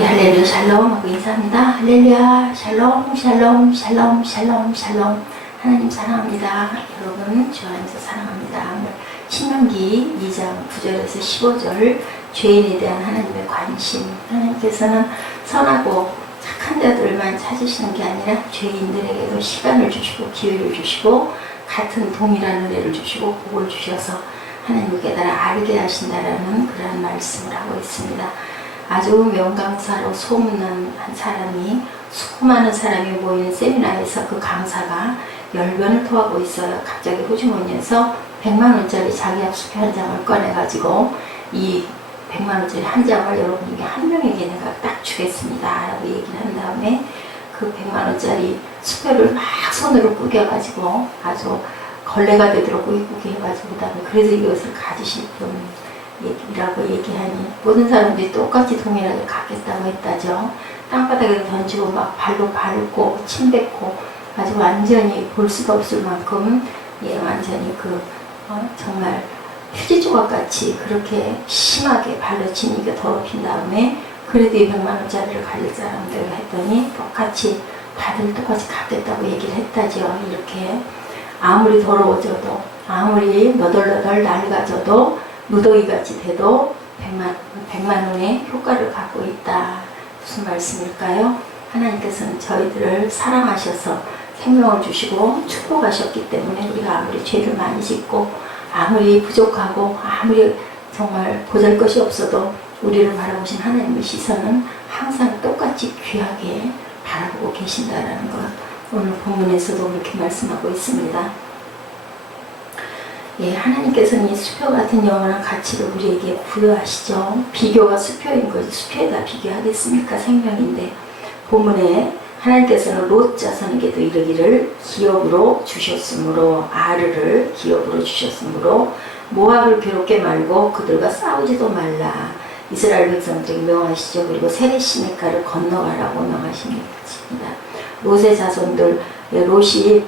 우리 할렐루야 샬롬 하고 인사합니다. 할렐루야 샬롬 샬롬 샬롬 샬롬 샬롬. 하나님 사랑합니다. 여러분 주 안에서 사랑합니다. 오늘 신명기 2장 9절에서 15절 죄인에 대한 하나님의 관심. 하나님께서는 선하고 착한 자들만 찾으시는 게 아니라 죄인들에게도 시간을 주시고 기회를 주시고 같은 동일한 은혜를 주시고 복을 주셔서 하나님을 깨달아 알게 하신다라는 그런 말씀을 하고 있습니다. 아주 명강사로 소문난 한 사람이 수많은 사람이 모이는 세미나에서 그 강사가 열변을 토하고 있어요. 갑자기 호주머니에서 100만원짜리 자기 합숙회 한 장을 꺼내가지고 이 100만원짜리 한 장을 여러분 중에 한 명에게 내가 딱 주겠습니다 라고 얘기를 한 다음에 그 100만원짜리 수표를 막 손으로 꾸겨가지고 아주 걸레가 되도록 꾸기게 해가지고 그 다음에 그래서 이것을 가지실 분 이라고 얘기하니 모든 사람들이 똑같이 동일하게 갖겠다고 했다죠. 땅바닥에 던지고 막 발로 밟고 침 뱉고 아주 완전히 볼 수가 없을 만큼 완전히 정말 휴지 조각같이 그렇게 심하게 발로 치니까 더럽힌 다음에 그래도 이 100만원짜리를 가질 사람들 했더니 똑같이 다들 똑같이 갖겠다고 얘기를 했다죠. 이렇게 아무리 더러워져도 아무리 너덜너덜 낡아져도 무더기같이 돼도 100만 원의 효과를 갖고 있다. 무슨 말씀일까요? 하나님께서는 저희들을 사랑하셔서 생명을 주시고 축복하셨기 때문에 우리가 아무리 죄를 많이 짓고 아무리 부족하고 아무리 정말 보잘것이 없어도 우리를 바라보신 하나님의 시선은 항상 똑같이 귀하게 바라보고 계신다라는 것 오늘 본문에서도 그렇게 말씀하고 있습니다. 하나님께서는 이 수표 같은 영원한 가치를 우리에게 부여하시죠. 비교가 수표인 거지 수표에다 비교하겠습니까? 생명인데 본문에 하나님께서는 롯 자손에게도 이르기를 기업으로 주셨으므로 아르를 기업으로 주셨으므로 모압을 괴롭게 말고 그들과 싸우지도 말라. 이스라엘 백성들에게 명하시죠. 그리고 세레시니카를 건너가라고 명하십니다. 롯의 자손들 롯이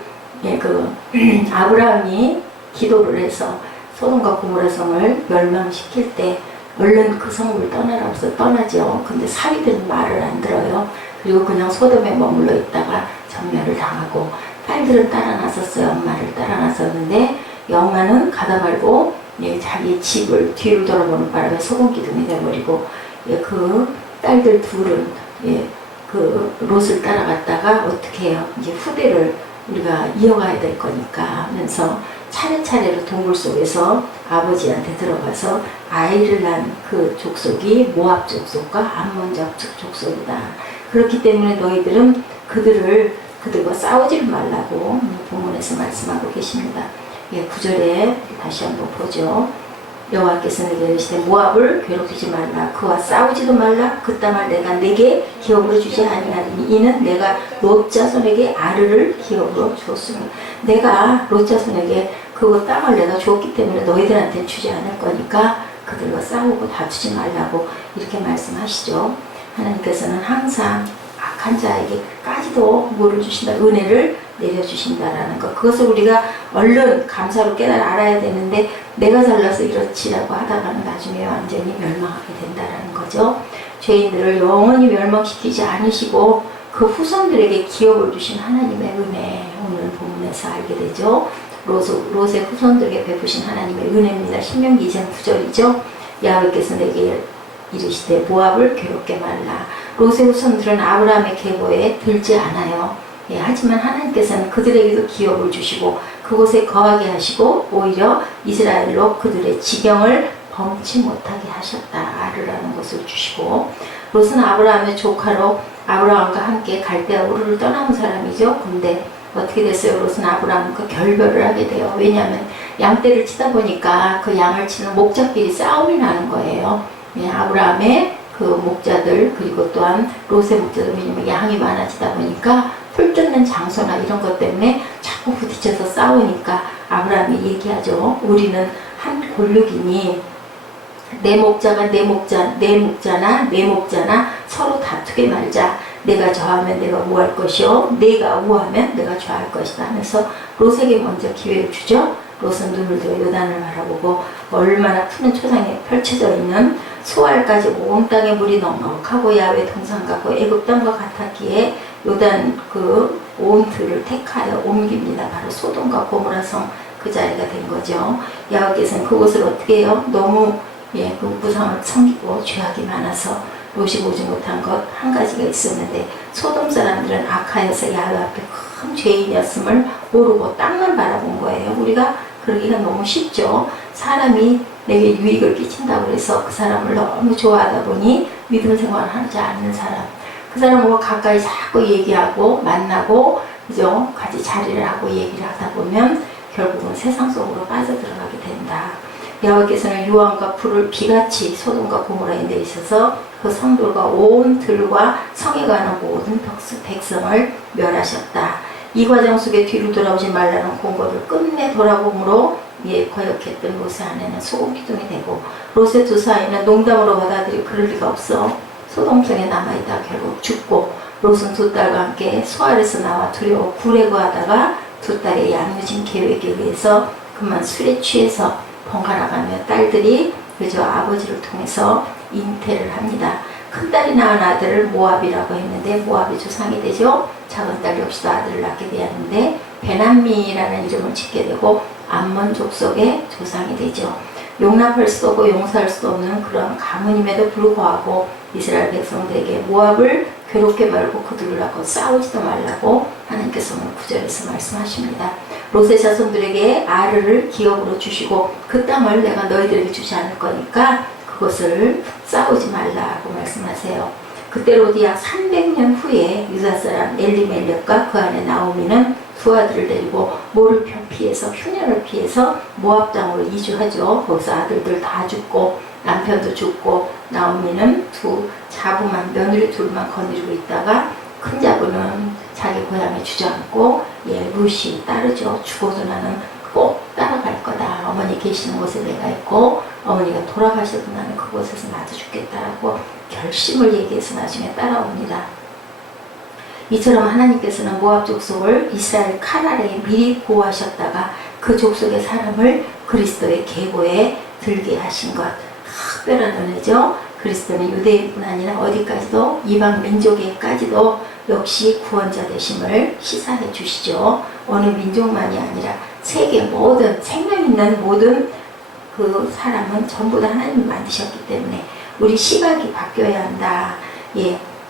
아브라함이 기도를 해서 소돔과 고모라 성을 멸망시킬 때 얼른 그 성을 떠나라고 해서 떠나죠. 근데 사위들은 말을 안 들어요. 그리고 그냥 소돔에 머물러 있다가 전멸을 당하고 딸들은 따라 나섰어요. 엄마를 따라 나섰는데 엄마는 가다 말고 자기 집을 뒤를 돌아보는 바람에 소금 기둥이 되어버리고 그 딸들 둘은 그 롯을 따라갔다가 어떻게 해요? 이제 후대를 우리가 이어가야 될 거니까 하면서 차례차례로 동굴 속에서 아버지한테 들어가서 아이를 낳은 그 족속이 모압 족속과 암몬 족속이다. 그렇기 때문에 너희들은 그들과 싸우지를 말라고 본문에서 말씀하고 계십니다. 9절에 다시 한번 보죠. 여호와께서 내게 이르시되 모압을 괴롭히지 말라. 그와 싸우지도 말라. 그 땅을 내가 내게 기업으로 주지 아니하리니 이는 내가 롯 자손에게 아르를 기업으로 주었으니 내가 롯 자손에게 그 땅을 내가 주었기 때문에 너희들한테 주지 않을 거니까 그들과 싸우고 다투지 말라고 이렇게 말씀하시죠. 하나님께서는 항상 악한 자에게까지도 뭐를 주신다? 은혜를 내려주신다라는 것. 그것을 우리가 얼른 감사로 깨달아 알아야 되는데 내가 잘나서 이렇지라고 하다가는 나중에 완전히 멸망하게 된다라는 거죠. 죄인들을 영원히 멸망시키지 않으시고 그 후손들에게 기업을 주신 하나님의 은혜 오늘 본문에서 알게 되죠. 롯의 후손들에게 베푸신 하나님의 은혜입니다. 신명기 2장 9절이죠. 야훼께서 내게 이르시되 모압을 괴롭게 말라. 롯의 후손들은 아브라함의 계보에 들지 않아요. 하지만 하나님께서는 그들에게도 기업을 주시고 그곳에 거하게 하시고 오히려 이스라엘로 그들의 지경을 범치 못하게 하셨다. 아르라는 것을 주시고 롯은 아브라함의 조카로 아브라함과 함께 갈대아 우르를 떠나온 사람이죠. 근데 어떻게 됐어요? 롯은 아브라함과 결별을 하게 돼요. 왜냐하면 양떼를 치다 보니까 그 양을 치는 목자끼리 싸움이 나는 거예요. 아브라함의 그 목자들 그리고 또한 롯의 목자들 왜냐면 양이 많아지다 보니까 풀 뜯는 장소나 이런 것 때문에 자꾸 부딪혀서 싸우니까 아브라함이 얘기하죠. 우리는 한 골육이니 내 목자나 내 목자나 서로 다투게 말자. 내가 저하면 내가 우할 것이요 내가 우하면 내가 좌할 것이다 하면서 롯에게 먼저 기회를 주죠. 롯은 눈을 들어 요단을 바라보고 얼마나 푸른 초장에 펼쳐져 있는 수알까지 온 땅에 물이 넉넉하고 야외 동산 같고 애굽 땅과 같았기에 요단 그 온 들을 택하여 옮깁니다. 바로 소돔과 고모라 성 그 자리가 된 거죠. 여호와께서는 그곳을 어떻게 해요? 너무 그 우상을 섬기고 죄악이 많아서 롯이 보지 못한 것 한 가지가 있었는데, 소돔 사람들은 악하여서 야훼 앞에 큰 죄인이었음을 모르고 땅만 바라본 거예요. 우리가 그러기가 너무 쉽죠. 사람이 내게 유익을 끼친다고 해서 그 사람을 너무 좋아하다 보니 믿음 생활을 하지 않는 사람, 그 사람과 가까이 자꾸 얘기하고 만나고 그죠? 같이 자리를 하고 얘기를 하다 보면 결국은 세상 속으로 빠져들어가게 된다. 여호와께서는 유황과 불을 비같이 소돔과 고모라에 내리셔서 그 성들과 온 들과 성에 가는 모든 백성을 멸하셨다. 이 과정 속에 뒤로 돌아오지 말라는 공고를 끝내 돌아봄으로 거역했던 롯의 아내는 소금 기둥이 되고, 롯의 두 사이는 농담으로 받아들이 그럴 리가 없어 소돔성에 남아있다 결국 죽고, 롯은 두 딸과 함께 소알에서 나와 두려워 굴에 거하다가 두 딸의 양유진 계획에 의해서 그만 술에 취해서 번갈아가며 딸들이 그저 아버지를 통해서 잉태를 합니다. 큰 딸이 낳은 아들을 모압이라고 했는데 모압이 조상이 되죠. 작은 딸 역시도 아들을 낳게 되었는데 베남미라는 이름을 짓게 되고 암몬 족속의 조상이 되죠. 용납할 수도 없고 용서할 수도 없는 그런 가문임에도 불구하고 이스라엘 백성들에게 모압을 괴롭게 말고 그들을 낳고 싸우지도 말라고 하나님께서 오늘 9절에서 말씀하십니다. 롯의 자손들에게 아르를 기업으로 주시고 그 땅을 내가 너희들에게 주지 않을 거니까 그것을 싸우지 말라고 말씀하세요. 그때 롯이 약 300년 후에 유다 사람 엘리멜렉과 그 안에 나오미는 두 아들을 데리고 모를 피해서 흉년을 피해서 모압 땅으로 이주하죠. 거기서 아들들 다 죽고 남편도 죽고 나오미는 두 자부만 며느리 둘만 거느리고 있다가 큰 자부는 자기 고향에 주저앉고 룻이 따르죠. 죽어도 나는 꼭 따라갈 거다. 어머니 계시는 곳에 내가 있고 어머니가 돌아가셔도 나는 그곳에서 나도 죽겠다라고 결심을 얘기해서 나중에 따라옵니다. 이처럼 하나님께서는 모압 족속을 이스라엘 칼 아래에 미리 보호하셨다가 그 족속의 사람을 그리스도의 계보에 들게 하신 것, 특별한 은혜죠. 그리스도는 유대인뿐 아니라 어디까지도 이방 민족에까지도 역시 구원자 되심을 시사해 주시죠. 어느 민족만이 아니라 세계 모든 생명 있는 모든 그 사람은 전부 다 하나님이 만드셨기 때문에 우리 시각이 바뀌어야 한다.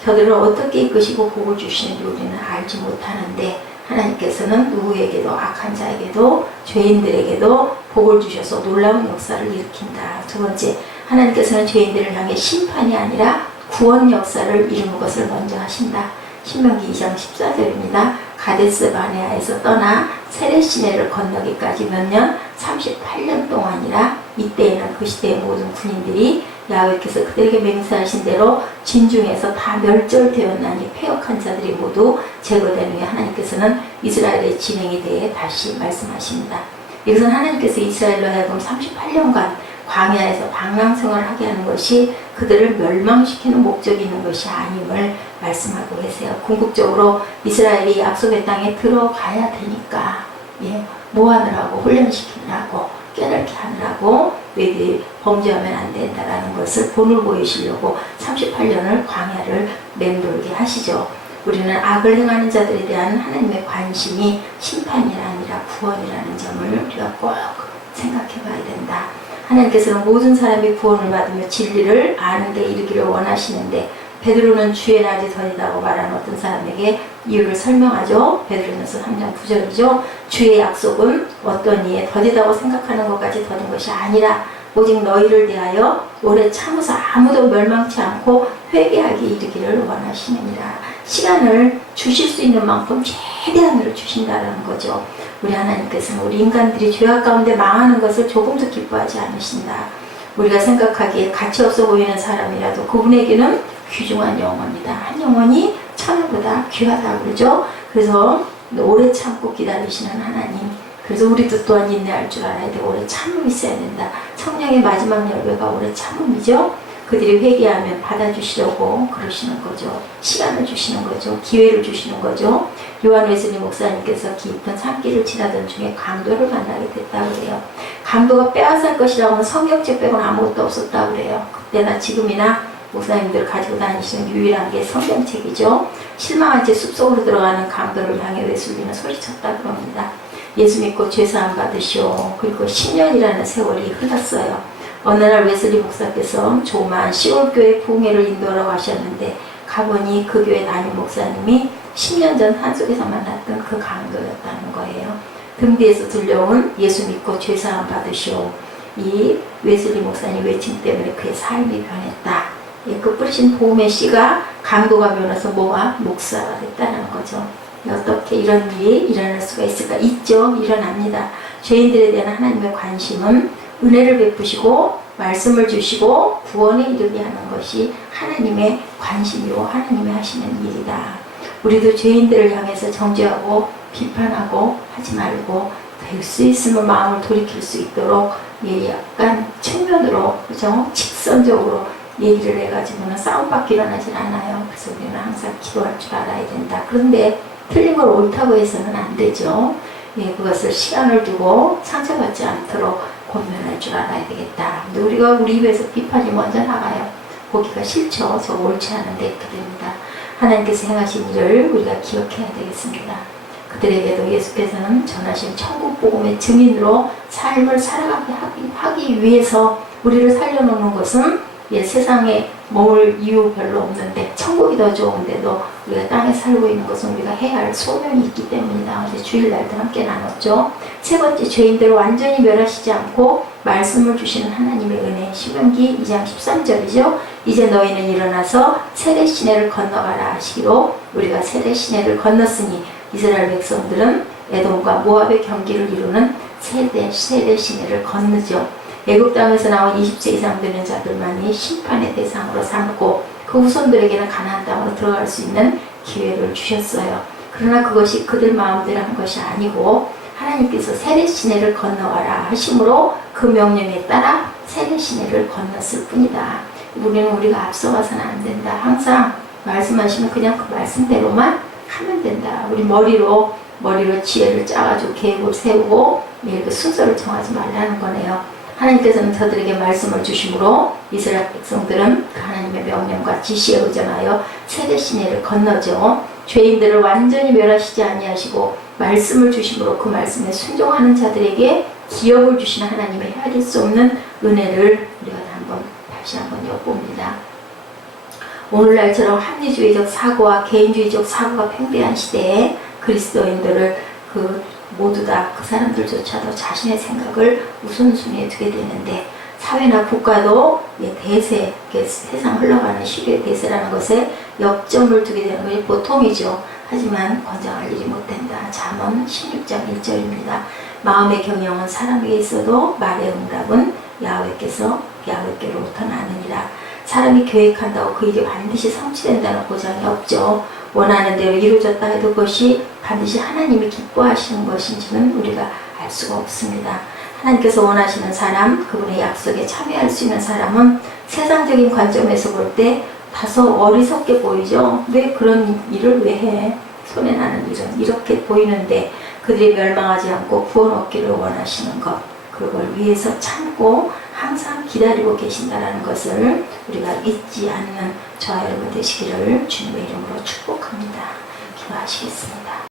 저들을 어떻게 이끄시고 복을 주시는지 우리는 알지 못하는데 하나님께서는 누구에게도 악한 자에게도 죄인들에게도 복을 주셔서 놀라운 역사를 일으킨다. 두 번째, 하나님께서는 죄인들을 향해 심판이 아니라 구원 역사를 이루는 것을 먼저 하신다. 신명기 2장 14절입니다. 가데스 바네아에서 떠나 세렛 시내를 건너기까지 몇 년? 38년 동안이라 이때에는 그 시대의 모든 군인들이 야훼께서 그들에게 맹세하신 대로 진중에서 다 멸절되었나니 패역한 자들이 모두 제거된 후에 하나님께서는 이스라엘의 진행에 대해 다시 말씀하십니다. 이것은 하나님께서 이스라엘로 하여금 38년간 광야에서 방랑생활을 하게 하는 것이 그들을 멸망시키는 목적이 있는 것이 아님을 말씀하고 계세요. 궁극적으로 이스라엘이 약속의 땅에 들어가야 되니까 뭐 하느라고 훈련시키느라고 깨닫게 하느라고 너희들이 범죄하면 안 된다라는 것을 본을 보이시려고 38년을 광야를 맴돌게 하시죠. 우리는 악을 행하는 자들에 대한 하나님의 관심이 심판이 아니라 구원이라는 점을 우리가 꼭 생각해 봐야 된다. 하나님께서는 모든 사람이 구원을 받으며 진리를 아는 데 이르기를 원하시는데 베드로는 주의 날이 더디다고 말하는 어떤 사람에게 이유를 설명하죠. 베드로전서 3장 9절이죠. 주의 약속은 어떤 이에 더디다고 생각하는 것까지 더딘 것이 아니라 오직 너희를 대하여 오래 참으사 아무도 멸망치 않고 회개하게 이르기를 원하시느니라. 시간을 주실 수 있는 만큼 최대한으로 주신다는 거죠. 우리 하나님께서는 우리 인간들이 죄악 가운데 망하는 것을 조금도 기뻐하지 않으신다. 우리가 생각하기에 가치 없어 보이는 사람이라도 그분에게는 귀중한 영혼이다. 한 영혼이 천원보다 귀하다고 그러죠. 그래서 오래 참고 기다리시는 하나님. 그래서 우리도 또한 인내할 줄 알아야 돼. 오래 참음이 있어야 된다. 성령의 마지막 열매가 오래 참음이죠. 그들이 회개하면 받아주시려고 그러시는 거죠. 시간을 주시는 거죠. 기회를 주시는 거죠. 요한 웨슬리 목사님께서 깊은 산길을 지나던 중에 강도를 만나게 됐다고 그래요. 강도가 빼앗을 것이라고 하면 성경책 빼고는 아무것도 없었다고 그래요. 그때나 지금이나 목사님들 가지고 다니시는 유일한 게 성경책이죠. 실망한 채 숲속으로 들어가는 강도를 향해 웨슬리는 소리쳤다 그럽니다. 예수 믿고 죄사함 받으시오. 그리고 10년이라는 세월이 흘렀어요. 어느 날 웨슬리 목사께서 조만 시골교회 부흥회를 인도하러 가셨는데 가보니 그 교회 담임 목사님이 10년 전 한속에서 만났던 그 강도였다는 거예요. 등 뒤에서 들려온 예수 믿고 죄사함 받으시오. 이 웨슬리 목사님 외침 때문에 그의 삶이 변했다. 그 뿌리신 복음의 씨가 강도가 변해서 뭐가 목사가 됐다는 거죠. 어떻게 이런 일이 일어날 수가 있을까? 있죠. 일어납니다. 죄인들에 대한 하나님의 관심은 은혜를 베푸시고 말씀을 주시고 구원에 이르게 하는 것이 하나님의 관심이고 하나님이 하시는 일이다. 우리도 죄인들을 향해서 정죄하고 비판하고 하지 말고 될 수 있으면 마음을 돌이킬 수 있도록 약간 측면으로 그죠? 직선적으로 얘기를 해가지고는 싸움밖에 일어나질 않아요. 그래서 우리는 항상 기도할 줄 알아야 된다. 그런데 틀린 걸 옳다고 해서는 안 되죠. 그것을 시간을 두고 상처받지 않도록 권면할 줄 알아야 되겠다. 근데 우리가 우리 입에서 비판이 먼저 나가요. 보기가 싫죠. 저 옳지 않은데 이렇게 됩니다. 하나님께서 행하신 일을 우리가 기억해야 되겠습니다. 그들에게도 예수께서는 전하신 천국 복음의 증인으로 삶을 살아가게 하기 위해서 우리를 살려놓는 것은 세상에 머물 이유 별로 없는데 천국이 더 좋은데도 우리가 땅에 살고 있는 것은 우리가 해야 할 소명이 있기 때문이다. 어제 주일날도 함께 나눴죠. 세 번째, 죄인들을 완전히 멸하시지 않고 말씀을 주시는 하나님의 은혜. 신명기 2장 13절이죠. 이제 너희는 일어나서 세례 시내를 건너가라 하시기로 우리가 세례 시내를 건넜으니 이스라엘 백성들은 에돔과 모압의 경기를 이루는 세례 시내를 건너죠. 애굽 땅에서 나온 20세 이상 되는 자들만이 심판의 대상으로 삼고 그 후손들에게는 가나안 땅으로 들어갈 수 있는 기회를 주셨어요. 그러나 그것이 그들 마음대로 한 것이 아니고 하나님께서 세례 시내를 건너가라 하심으로 그 명령에 따라 세례 시내를 건넜을 뿐이다. 우리가 앞서가서는 안 된다. 항상 말씀하시면 그냥 그 말씀대로만 하면 된다. 우리 머리로 지혜를 짜가지고 계획을 세우고 그 순서를 정하지 말라는 거네요. 하나님께서는 저들에게 말씀을 주심으로 이스라엘 백성들은 그 하나님의 명령과 지시에 의존하여 세례 시내를 건너죠. 죄인들을 완전히 멸하시지 아니하시고 말씀을 주심으로 그 말씀에 순종하는 자들에게 기업을 주시는 하나님의 헤아릴 수 없는 은혜를 우리가 다시 한번 엿봅니다. 오늘날처럼 합리주의적 사고와 개인주의적 사고가 팽배한 시대에 그리스도인들을 모두 다 그 사람들조차도 자신의 생각을 우선순위에 두게 되는데 사회나 국가도 대세, 세상 흘러가는 시대의 대세라는 것에 역점을 두게 되는 것이 보통이죠. 하지만 권장할 일이 못된다. 잠언 16장 1절입니다. 마음의 경영은 사람에게 있어도 말의 응답은 야훼께로부터 나느니라. 사람이 계획한다고 그 일이 반드시 성취된다는 보장이 없죠. 원하는 대로 이루어졌다 해도 그것이 반드시 하나님이 기뻐하시는 것인지는 우리가 알 수가 없습니다. 하나님께서 원하시는 사람, 그분의 약속에 참여할 수 있는 사람은 세상적인 관점에서 볼 때 다소 어리석게 보이죠. 왜 그런 일을 왜 해? 손해나는 일은 이렇게 보이는데 그들이 멸망하지 않고 구원 얻기를 원하시는 것, 그걸 위해서 참고 항상 기다리고 계신다는 것을 우리가 잊지 않는 저와 여러분 되시기를 주님의 이름으로 축복합니다. 기도하시겠습니다.